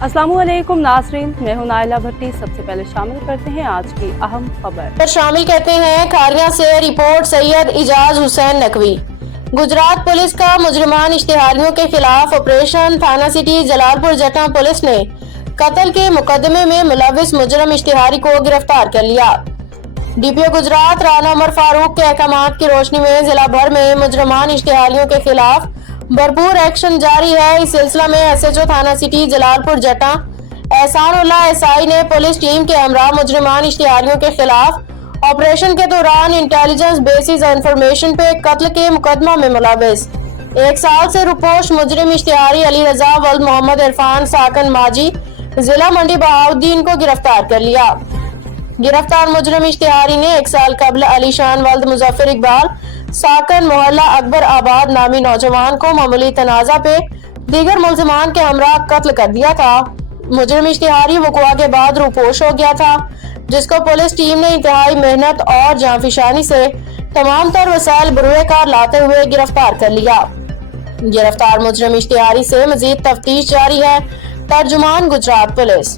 अस्सलामु अलैकुम नाज़रीन, मैं हूं नाइला भट्टी। सबसे पहले शामिल करते हैं आज की अहम खबर। शामिल करते हैं खारिया से रिपोर्ट सैयद इजाज हुसैन नकवी। गुजरात पुलिस का मुजरिमान इश्तिहारियों के खिलाफ ऑपरेशन थाना सिटी जलालपुर जटा पुलिस ने कत्ल के मुकदमे में मुलविस मुजरम इश्तिहारी को गिरफ्तार कर लिया। डीपीओ गुजरात राना उमर फारूक के अहकामात की रोशनी में जिला भर में मुजरिमान इश्तिहारियों के खिलाफ भरपूर एक्शन जारी है। इस सिलसिला में एसएचओ थाना सिटी जलालपुर जटा एहसानुल्लाह एसआई ने पुलिस टीम के हमरा मुजरिमान इश्तिहारियों के खिलाफ ऑपरेशन के दौरान इंटेलिजेंस बेसिस इंफॉर्मेशन पे कत्ल के मुकदमा में मुलविस 1 साल से रुपोश मुजरिम इश्तिहारी अली रजा वल्द मोहम्मद इरफान साकन माजी जिला मंडी बहाउद्दीन को गिरफ्तार कर लिया। गिरफ्तार मुजरिम इश्तिहारी ने 1 साल कबल अलीशान वल्द मुजफ्फर इकबाल साकन मोहल्ला अकबर आबाद नामी नौजवान को मामूली तनाजा पे दीगर मुल्जिमान के हमरा कत्ल कर दिया था। मुजरिम इश्तिहारी वक़ुआ के बाद रूपोश हो गया था, जिसको पुलिस टीम ने इंतहाई मेहनत और जांफिशानी से तमाम तर वसाइल बरूए कार लाते हुए गिरफ्तार कर लिया। गिरफ्तार मुजरिम इश्तिहारी से मजीद तफ्तीश जारी है। तर्जुमान गुजरात पुलिस।